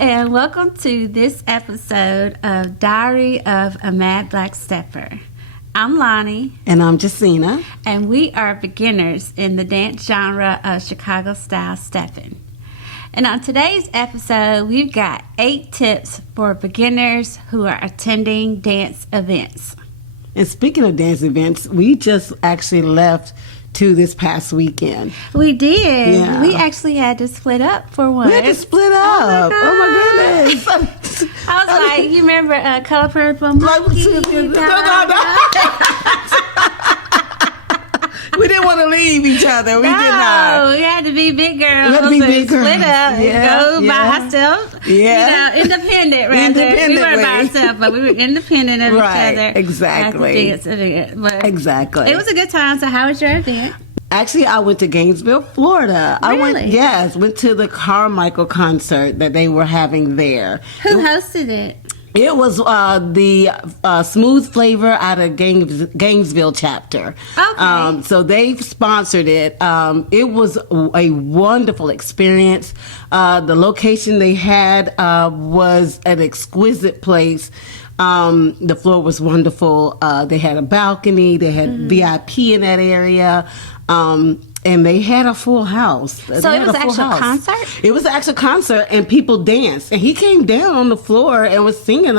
and welcome to this episode of Diary of a Mad Black Stepper. I'm Lonnie. And I'm Jacina. And we are beginners in the dance genre of Chicago-style Steppin. And on today's episode, we've got 8 tips for beginners who are attending dance events. And speaking of dance events, we just actually left to this past weekend. We did. Yeah. We actually had to split up for one. We had to split up. Oh my goodness. I was like, you remember Color Purple Monkey? We didn't want to leave each other. We did not. No, we had to be big girls. We had to be big girls. Split up and go by ourselves. Yeah. Independent, rather. We weren't by ourselves, but we were independent of each other. Exactly. Exactly. It was a good time. So how was your event? Actually, I went to Gainesville, Florida. Really? Went to the Carmichael concert that they were having there. Who hosted it? It was the Smooth Flavor out of Gainesville chapter. Okay. So they sponsored it. It was a wonderful experience. The location they had was an exquisite place. The floor was wonderful. They had a balcony. They had VIP in that area. And they had a full house. So it was an actual concert? It was an actual concert, and people danced. And he came down on the floor and was singing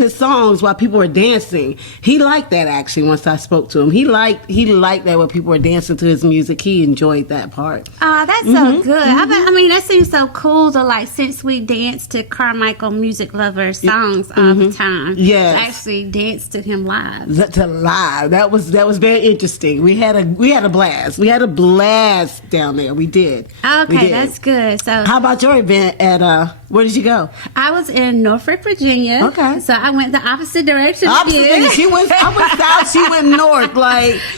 his songs while people were dancing. He liked that, actually, once I spoke to him. He liked that when people were dancing to his music. He enjoyed that part. Oh, that's so good. I mean, that seems so cool to, since we dance to Carmichael music lover songs all the time, to actually dance to him live. That was very interesting. We had a blast. We had a blast down there. We did. Okay, that's good. So, how about your event at where did you go? I was in Norfolk, Virginia. Okay. So I went the opposite direction. I went south, she went north.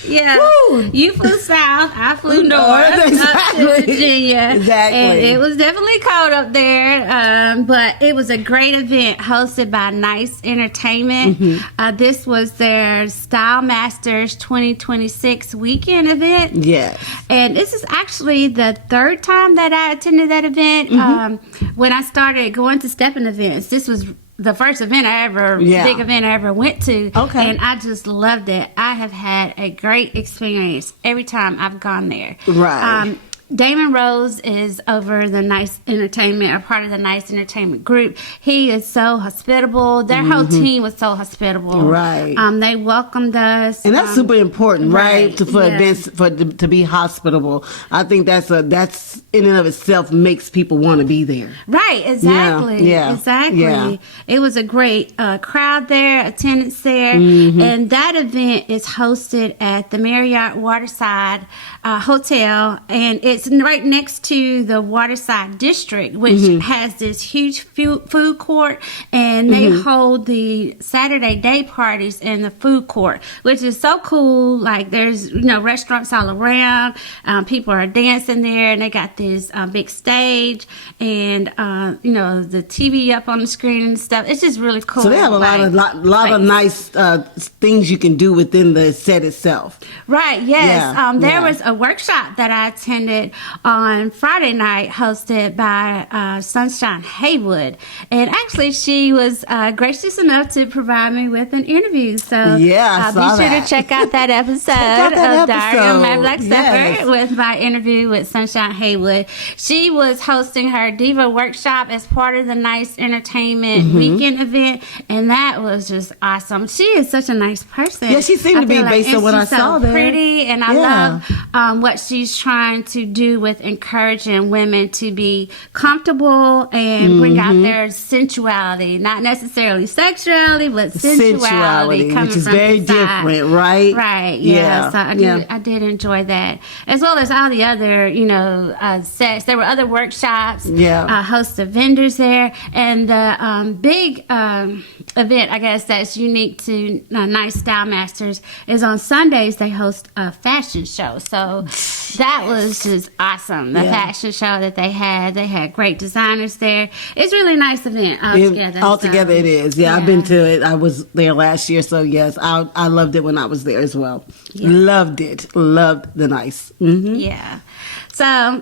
Yeah. Woo. You flew south, I flew north, exactly. up to Virginia. Exactly. And it was definitely cold up there, but it was a great event hosted by Nice Entertainment. Mm-hmm. This was their Style Masters 2026 weekend event. Yes. And this is actually the 3rd time that I attended that event. Mm-hmm. When I started going to Steppin events, this was the first big event I ever went to. Okay. And I just loved it. I have had a great experience every time I've gone there. Right. Damon Rose is over the Nice Entertainment, or part of the Nice Entertainment group. He is so hospitable. Their whole team was so hospitable. Right. They welcomed us. And that's super important, right? For yes. events, to be hospitable. I think that's in and of itself makes people want to be there. Right, exactly. Yeah. Exactly. Yeah. It was a great crowd there, attendance there. Mm-hmm. And that event is hosted at the Marriott Waterside Hotel. And it's right next to the Waterside District, which has this huge food court, and they hold the Saturday day parties in the food court, which is so cool. There's restaurants all around, people are dancing there, and they got this big stage, and the TV up on the screen and stuff. It's just really cool. So they have a lot of nice things you can do within the set itself. Right. Yes. There was a workshop that I attended on Friday night, hosted by Sunshine Haywood, and actually she was gracious enough to provide me with an interview. So be sure to check out that episode of Diary of a Mad Black Stepper with my interview with Sunshine Haywood. She was hosting her Diva workshop as part of the Nice Entertainment weekend event, and that was just awesome. She is such a nice person. Yeah, she seemed to be based on what I saw there. She's so pretty, and I love what she's trying to do with encouraging women to be comfortable and bring out their sensuality, not necessarily sexuality, but sensuality which is very different, right? Right. Yeah. So I did enjoy that, as well as all the other, sets. There were other workshops. Yeah. A host of vendors there, and the big event, I guess, that's unique to Nice Style Masters is on Sundays they host a fashion show. So that was just is awesome. The Yeah. fashion show that they had great designers there. It's a really nice event altogether. Altogether, so, it is. Yeah, I've been to it. I was there last year, so yes, I loved it when I was there as well. Yeah. Loved it. Loved the nice. Mm-hmm. Yeah. So,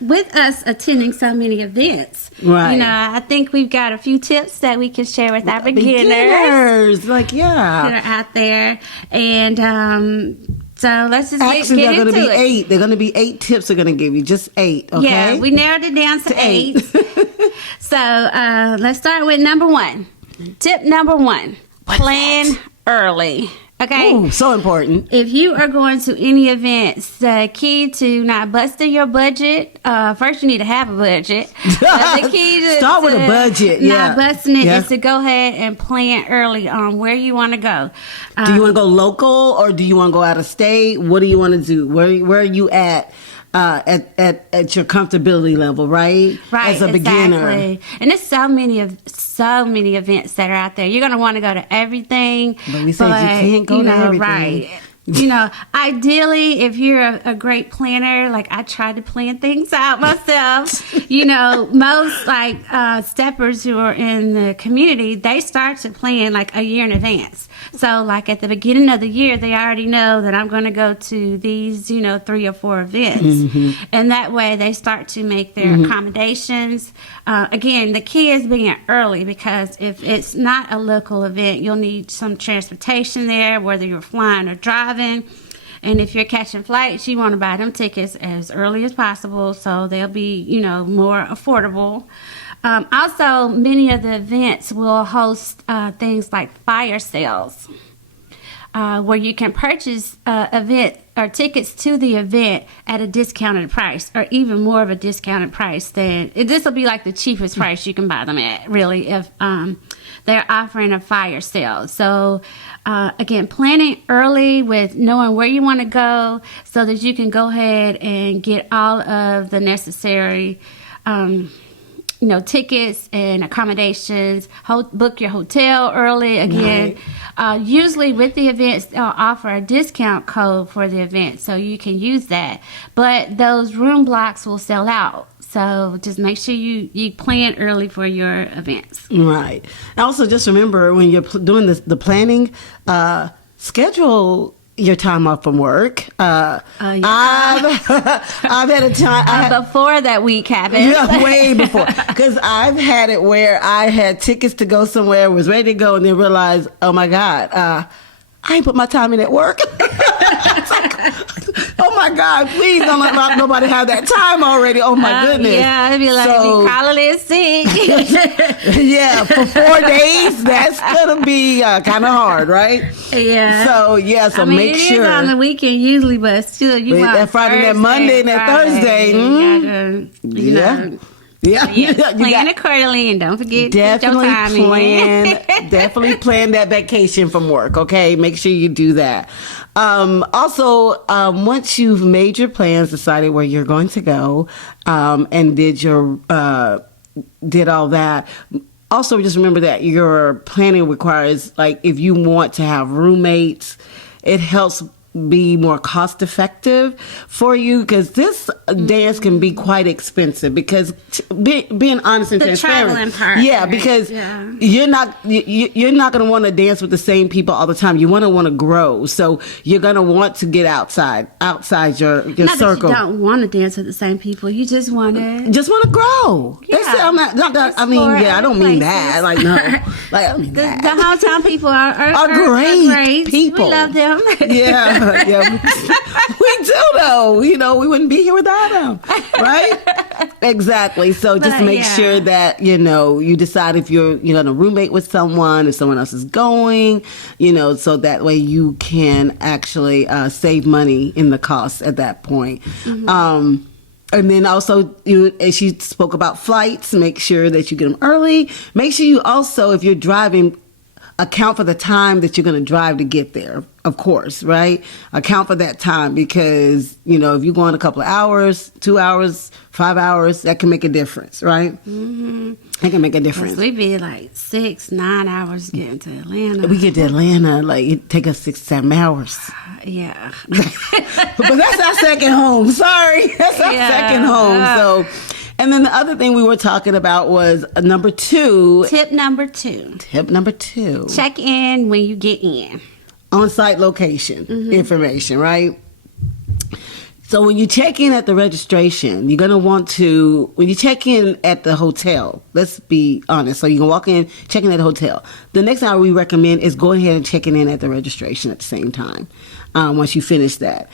with us attending so many events, Right. you know, I think we've got a few tips that we can share with our beginners Like, yeah. that are out there. And so let's just Actually, get they're going into to be it. 8. They're going to be 8 tips they're going to give you. Just 8, okay? Yeah, we narrowed it down to 8. So let's start with number 1. Tip number 1, plan early. Okay? Ooh, so important. If you are going to any events, the key to not busting your budget, first you need to have a budget. The key to Start with a budget, yeah. not busting it Yeah. is to go ahead and plan early on where you want to go. Do you want to go local or do you want to go out of state? What do you want to do? Where are you at your comfortability level, right? Right, As a beginner. exactly. And there's so many events that are out there. You're going to want to go to everything. But we say you can't go to everything. Right. You know, ideally, if you're a great planner, like I try to plan things out myself. You know, most like steppers who are in the community, they start to plan like a year in advance. So, like at the beginning of the year, they already know that I'm going to go to these, 3 or 4 events, and that way they start to make their accommodations. Again, the key is being early because if it's not a local event, you'll need some transportation there, whether you're flying or driving. And if you're catching flights, you want to buy them tickets as early as possible so they'll be, more affordable. Also, many of the events will host things like fire sales, where you can purchase event or tickets to the event at a discounted price, or even more of a discounted price than this will be like the cheapest price you can buy them at, really, if they're offering a fire sale. So again, planning early with knowing where you want to go so that you can go ahead and get all of the necessary tickets and accommodations, book your hotel early. Again, usually with the events, they'll offer a discount code for the event, so you can use that. But those room blocks will sell out. So just make sure you plan early for your events. Right. And also just remember when you're doing the planning, schedule your time off from work. Yeah. I've had a time before that week happened. Yeah, way before. Because I've had it where I had tickets to go somewhere, was ready to go, and then realized, oh my God, I ain't put my time in at work. It's like, oh my God, please don't let nobody have that time already. Oh my goodness. Yeah, it'd be like you calling in sick. Yeah, for 4 days, that's gonna be kind of hard, right? Yeah. So make it sure is on the weekend usually, but still, you want that Friday, that Monday, and that Thursday. You gotta, Yeah, plan accordingly, and don't forget to put your definitely time in. definitely plan that vacation from work. Okay, make sure you do that. Also, once you've made your plans, decided where you're going to go, and did all that. Also, just remember that your planning requires, like, if you want to have roommates, it helps be more cost effective for you, because this dance can be quite expensive, because being honest and the transparent, traveling part, yeah, right? because Yeah. you're not going to want to dance with the same people all the time. You want to grow, so you're going to want to get outside your Not circle. that you don't want to dance with the same people, you just want to grow. Yeah. That's it. I'm not that. I mean, Explore I don't mean that. places. Like, no, like I mean the that. hometown people are great people. We love them. Yeah, we do though. We wouldn't be here without them, right? Exactly. So just But, make yeah. sure that you decide if you're going to roommate with someone, if someone else is going, so that way you can actually save money in the cost at that point. Mm-hmm. And then also, as she spoke about flights, make sure that you get them early. Make sure you also, if you're driving, account for the time that you're going to drive to get there, of course, right? Account for that time because, you know, if you're going a couple of hours, 2 hours, 5 hours, that can make a difference, right? Mm-hmm. It can make a difference. We'd be like 6-9 hours getting to Atlanta. We get to Atlanta, like, it take us 6-7 hours. Yeah. But that's our second home. Sorry. That's our second home. So, and then the other thing we were talking about was number 2. Tip number 2. Tip number 2. Check in when you get in. On-site location information, right? So when you check in at the registration, you're going to want to, when you check in at the hotel, let's be honest. So you can walk in, check in at the hotel. The next thing we recommend is go ahead and check in at the registration at the same time. Once you finish that,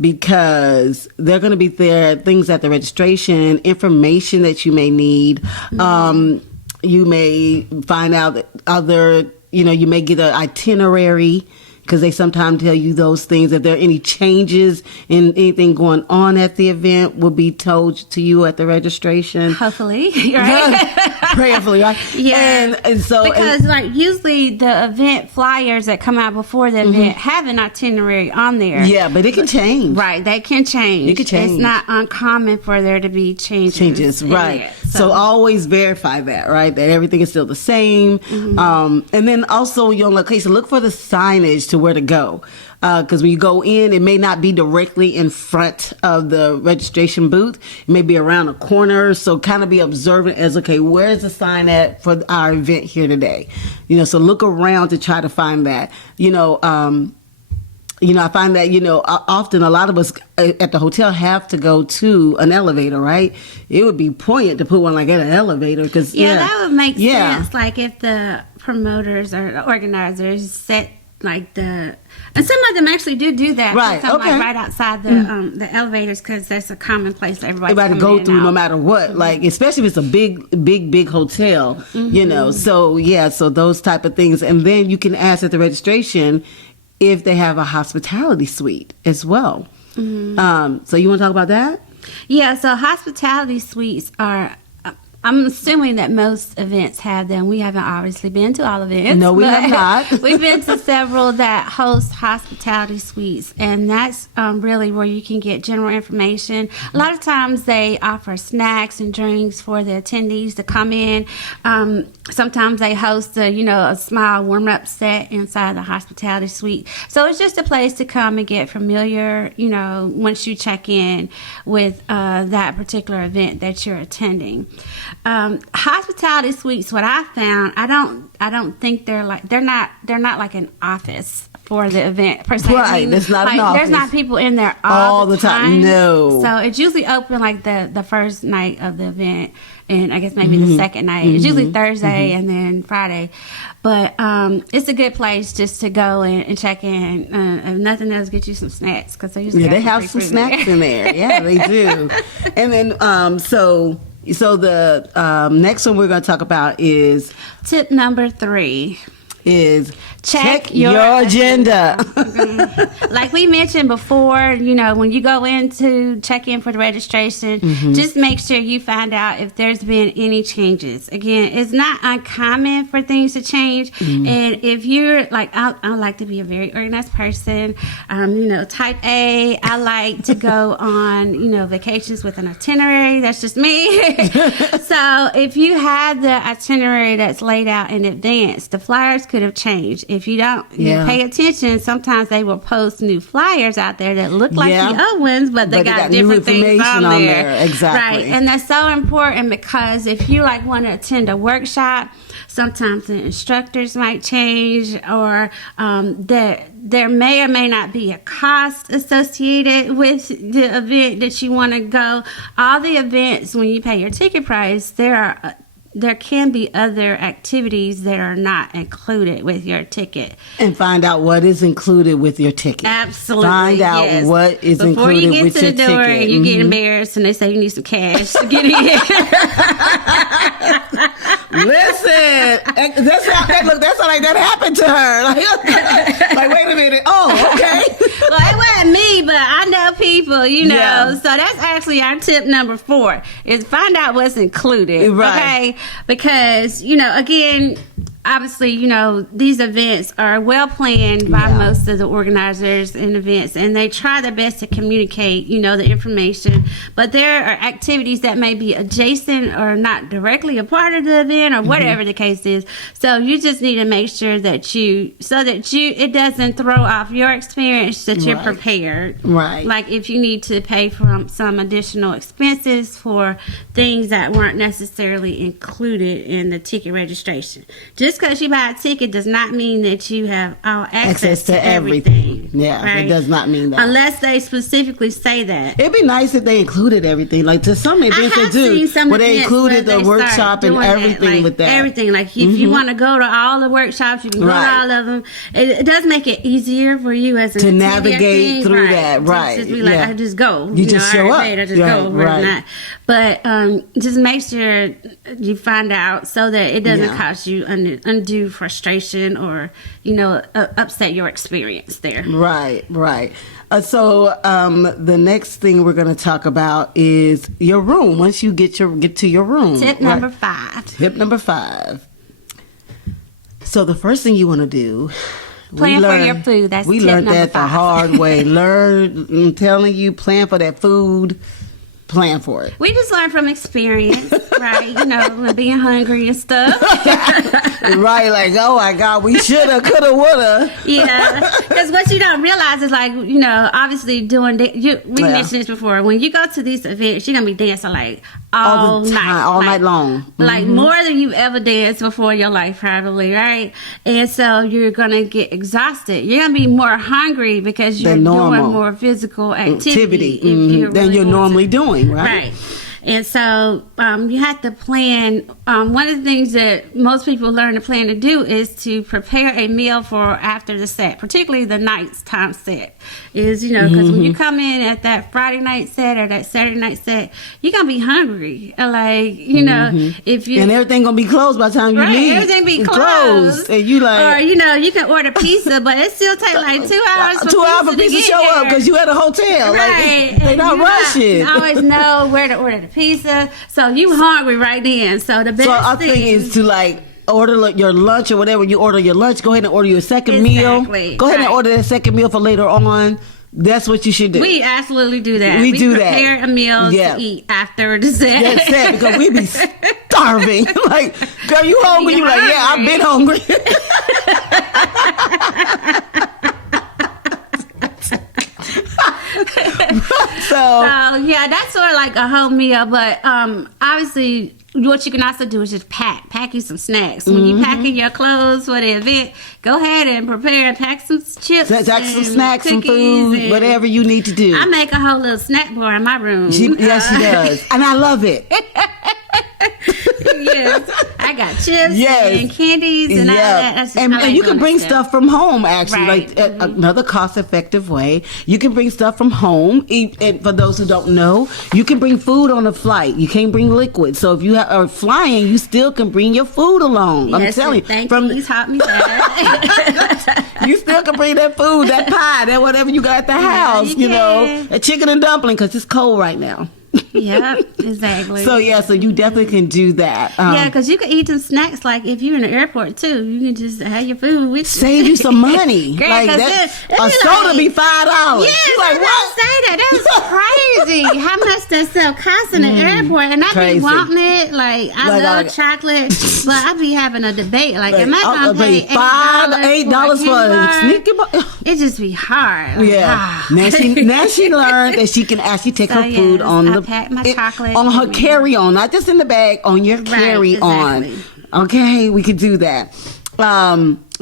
because they're going to be there, things at the registration, information that you may need. You may find out that you may get an itinerary, because they sometimes tell you those things. If there are any changes in anything going on at the event, will be told to you at the registration. Hopefully, right? Prayerfully, right? Yeah. And so because like usually the event flyers that come out before the event have an itinerary on there. Yeah, but it can change. Right, they can change. It can change. It's not uncommon for there to be changes. Right. There, so always verify that, right? That everything is still the same. And then also your location, look for the signage to where to go. Because when you go in, it may not be directly in front of the registration booth. It may be around a corner. So kind of be observant as, okay, where's the sign at for our event here today? So look around to try to find that. I find that, often a lot of us at the hotel have to go to an elevator, right? It would be poignant to put one like at an elevator because, that would make sense. Like if the promoters or the organizers set like and some of them actually do that. Right. Like Okay. right outside the elevators because that's a common place that everybody go through no matter what. Like especially if it's a big hotel, So those type of things, and then you can ask at the registration if they have a hospitality suite as well. So you want to talk about that? Yeah. So hospitality suites are. I'm assuming that most events have them. We haven't obviously been to all events. No, we have not. We've been to several that host hospitality suites, and that's really where you can get general information. A lot of times they offer snacks and drinks for the attendees to come in. Sometimes they host a small warm-up set inside the hospitality suite. So it's just a place to come and get familiar, once you check in with that particular event that you're attending. Hospitality suites, what I found, I don't think they're not like an office for the event per se. Right, it's not an office. There's not people in there all the time. No. So it's usually open like the first night of the event, and I guess maybe the second night. It's usually Thursday and then Friday. But it's a good place just to go and check in. If nothing else, get you some snacks because they usually they have some snacks in there. Yeah, they do. And then So the next one we're going to talk about is tip number 3 is check your agenda. Like we mentioned before, when you go in to check in for the registration, just make sure you find out if there's been any changes. Again, it's not uncommon for things to change. And if you're like, I like to be a very organized person, type A, I like to go on, vacations with an itinerary. That's just me. So if you had the itinerary that's laid out in advance, the flyers could have changed. If you don't pay attention, sometimes they will post new flyers out there that look like the old ones, but they got different things on there. Exactly. Right. And that's so important because if you want to attend a workshop, sometimes the instructors might change or there may or may not be a cost associated with the event that you want to go. All the events, when you pay your ticket price, there can be other activities that are not included with your ticket. And find out what is included with your ticket. Absolutely. Find out what is Before included with your ticket. Before you get to the door and you get embarrassed and they say you need some cash to get in. Listen, that's like that happened to her. Like wait a minute. Oh, okay. Well, it wasn't me, but I know people, Yeah. So that's actually our tip number 4 is find out what's included. Right. Okay. Because, again, obviously, you know, these events are well planned by Yeah. most of the organizers and events, and they try their best to communicate, you know, the information. But there are activities that may be adjacent or not directly a part of the event, or whatever the case is. So you just need to make sure that it doesn't throw off your experience, that you're Right. prepared. Right. Like if you need to pay for some additional expenses for things that weren't necessarily included in the ticket registration. Just because you buy a ticket does not mean that you have all access to everything. Yeah, right? it does not mean that. Unless they specifically say that. It'd be nice if they included everything. Like to some events they have do, seen some where they events included where the they workshop start and doing that, everything like, with that. Everything. Like if you want to go to all the workshops, you can go to Right. all of them. It does make it easier for you as an To attendee, navigate I think. through Right. that, right. Just be like, Yeah. I just go. You just show up. I just Yeah, go. right. Not. But just make sure you find out so that it doesn't Yeah. cause you undue frustration or, you know, upset your experience there. Right. So the next thing we're going to talk about is your room. Once you get to your room. Tip right? number 5. Tip number 5. So the first thing you want to do. Plan for your food. That's we tip learned number that the 5. hard way. I'm telling you, plan for that food. Plan for it. We just learn from experience, right? You know, when being hungry and stuff. Right, like, oh my God, we shoulda, coulda, woulda. Yeah, because what you don't realize is, like, you know, obviously we mentioned this before. When you go to these events, you're gonna be dancing like all the time, night, all like, night long. like more than you've ever danced before in your life, probably, right? And so you're gonna get exhausted. You're gonna be more hungry because you're Than doing normal. more physical activity if than really you're going normally doing, right? Right. And so you have to plan. One of the things that most people learn to plan to do is to prepare a meal for after the set, particularly the nighttime set. Is, you know, because when you come in at that Friday night set or that Saturday night set, you're going to be hungry. Like, you know, if you... And everything going to be closed by the time you leave. Everything be closed. And you like... Or, you know, you can order pizza, but it still take like 2 hours for 2 hours for pizza to to get show here. up because you at a hotel. Right. Like, they not And you rushing. always know where to order the pizza. So you hungry right then. So the best So our thing is to like order your lunch or whatever. You order your lunch, go ahead and order your second meal. Go ahead and order that second meal for later on. That's what you should do. We absolutely do that. We do that. Prepare a meal to eat after the set. That's it, because we be starving. Like, girl, you hungry? You like, yeah, I've been hungry. So yeah, that's sort of like a whole meal. But obviously, what you can also do is just pack you some snacks. When you packing your clothes for the event, go ahead and prepare and pack some chips, pack some snacks, some cookies, food, and whatever you need to do. I make a whole little snack bar in my room. Yes, she does, and I love it. Yes, I got chips Yes. and candies and all that. That's just And how I you doing can bring stuff. stuff from home, actually. Right. Like another cost-effective way. You can bring stuff from home. And for those who don't know, you can bring food on a flight. You can't bring liquid. So if you are flying, you still can bring your food along. I'm telling you. Thank you. You taught me that. You still can bring that food, that pie, that whatever you got at the house. you You know, can. a chicken and dumpling because it's cold right now. Yeah, exactly. So you definitely can do that. Yeah, because you can eat some snacks. Like if you're in the airport too, you can just have your food with you. Save you some money. Girl, like 'cause that, it a soda like, be $5. Yes, You like I what? say that. That's crazy. How much that stuff costs in the airport, and I Crazy. be wanting it. Like I love like- chocolate, but I be having a debate. Like, am I I'll gonna pay pay $8 for a Snicker bar? It just be hard. Like, Yeah. Now she learned that she can actually take So, her food yes, on I the pack my chocolate on her in. carry-on, not just in the bag, on your carry-on. exactly. Okay, we could do that.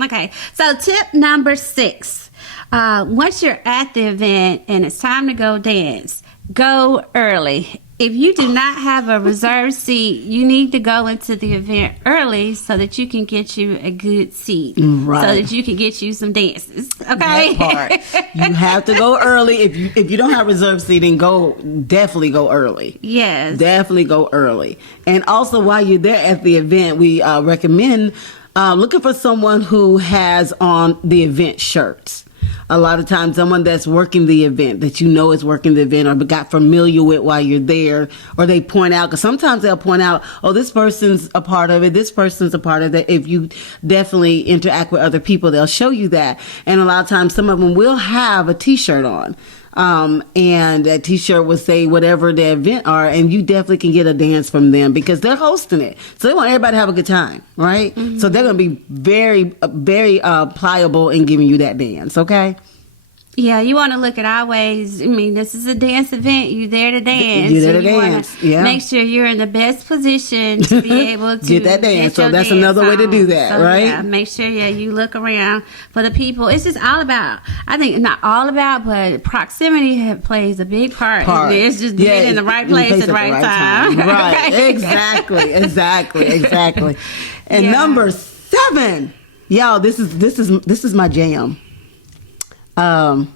Okay, so tip number 6. Once you're at the event and it's time to go dance, go early. If you do not have a reserved seat, you need to go into the event early so that you can get you a good seat. Right. So that you can get you some dances. Okay? That part. You have to go early. If you don't have reserved seating, definitely go early. Yes. Definitely go early. And also, while you're there at the event, we recommend looking for someone who has on the event shirts. a lot of times someone that's working the event that you know is working the event or got familiar with while you're there, or they point out, because sometimes they'll point out, oh, this person's a part of it, this person's a part of it. If you definitely interact with other people, they'll show you that. And a lot of times some of them will have a t-shirt on. And that t-shirt will say whatever the event are, and you definitely can get a dance from them because they're hosting it. So they want everybody to have a good time, right? Mm-hmm. So they're going to be very, very pliable in giving you that dance, okay? Yeah, you want to look at our ways. I mean, this is a dance event. You're there to dance. You're there to dance. Yeah. Make sure you're in the best position to be able to get that dance. So that's dance another way to do that, so, right? Yeah, make sure you look around for the people. It's just all about, I think, not all about, but proximity plays a big part. In this. Just being in the right place at the right time. Right. Exactly. And number 7, y'all, this is my jam. You're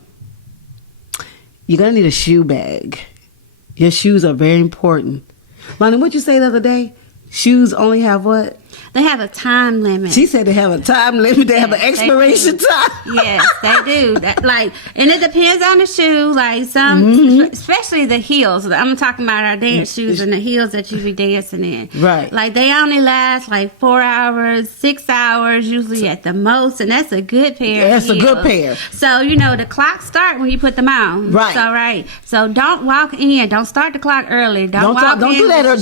gonna need a shoe bag. Your shoes are very important. Lonnie, what'd you say the other day? Shoes only have what? They have a time limit. She said they have a time limit. They have an expiration time. Yes, they do. And it depends on the shoe. Like some, especially the heels. I'm talking about our dance shoes and the heels that you be dancing in. Right. Like they only last like 4 hours, 6 hours, usually at the most, and that's a good pair. Yeah, that's a good pair. So the clock start when you put them on. Right. So don't walk in. Don't start the clock early. Don't do that early.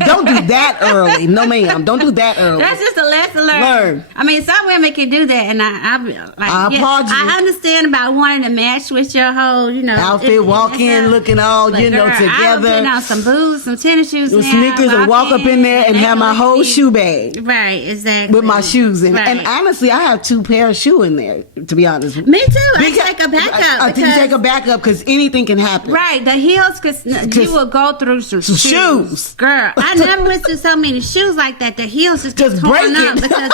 Don't do that early. No, ma'am. Don't do that early. That's just a lesson learned. I mean, some women can do that, and I applaud you. I understand about wanting to match with your whole, outfit, walk in looking all, together. I put on some boots, some tennis shoes, some sneakers, and walk up in there and have my whole shoe bag. Right, exactly. With my shoes in it. And honestly, I have 2 pair of shoes in there, to be honest. Me too. I take a backup. I think you take a backup because anything can happen. Right, the heels, because you will go through some shoes. Girl, I never went through so many shoes like that. The heels just break it because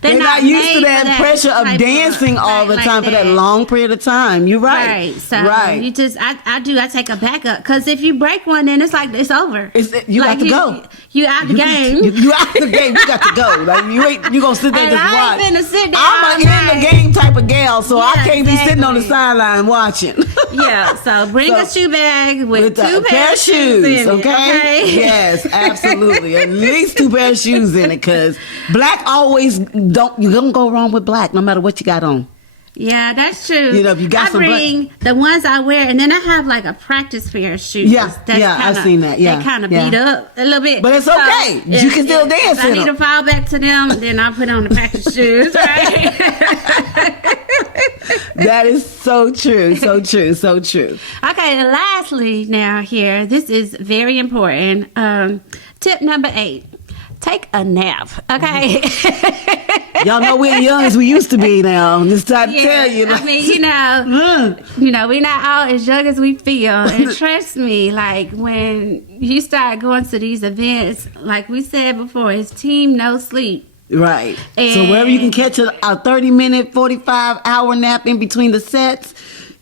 they're not used to that pressure of dancing all the time for that long period of time. You're right. Right. So you just I take a backup because if you break one, then it's like it's over. You got to go. You out the game. You out the game. You got to go. Like you gonna sit there and just watch. I ain't finna sit there. I'm an in the game type of gal, so I can't be sitting on the sideline watching. Yeah. So bring a shoe bag with 2 pair of shoes in okay? Yes, absolutely. At least 2 pair of shoes in it, because black always you don't go wrong with black, no matter what you got on. Yeah, that's true. If you got I bring the ones I wear, and then I have like a practice pair of shoes. Yeah, I've seen that. Yeah, they kind of beat up a little bit, but it's okay. You can still dance. If I need to fall back to them, then I'll put on the practice shoes. Right? That is so true. So true. So true. Okay, and lastly, now here, this is very important. Tip number 8. Take a nap, okay? Y'all know we're young as we used to be now. Just trying to tell you. I mean, we're not all as young as we feel. And trust me, like when you start going to these events, like we said before, it's team no sleep. Right. And so wherever you can catch a 30-minute, 45-hour nap in between the sets,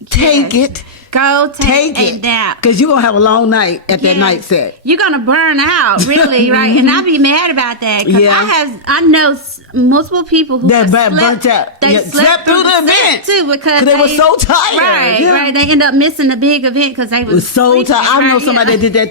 take it. Go take a nap. Because you're going to have a long night at that night set. You're going to burn out, really, right? And I'll be mad about that. Because I know multiple people who burnt out. They slept through the event too because they were so tired. Right. They end up missing the big event because they was so tired. I know somebody that did that.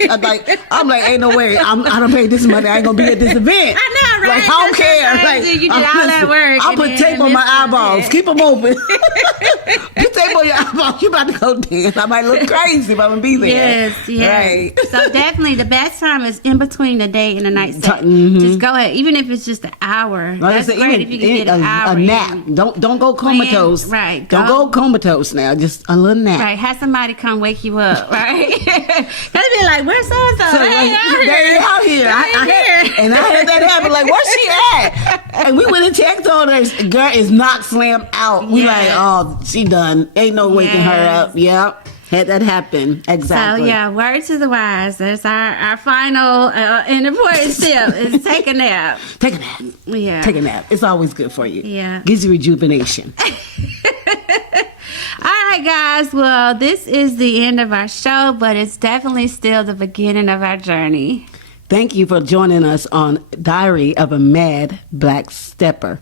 I'm like, ain't no way. I don't pay this money. I ain't going to be at this event. I know, right? Like, I don't care. Like, you did all that work. I'll put tape on my eyeballs. Keep them open. Put tape on your eyeballs. You about to go dance. I might look crazy if I'm gonna be there. Yes. Right. So definitely the best time is in between the day and the night set. Just go ahead, even if it's just an hour. That's great if you can get an hour. A nap. Don't go comatose. Right. Don't go comatose now. Just a little nap. Right. Have somebody come wake you up. Right. They'll be like, "Where's so and so? They out here. And I had that happen. Like, where's she at? And we went and checked on her. Girl is knocked slam out. We like, oh, she done. Ain't no waking her up. Yep. Had that happen. Exactly. So, word to the wise. That's our final and important tip is take a nap. Take a nap. Yeah. Take a nap. It's always good for you. Yeah. Gives you rejuvenation. All right, guys. Well, this is the end of our show, but it's definitely still the beginning of our journey. Thank you for joining us on Diary of a Mad Black Stepper.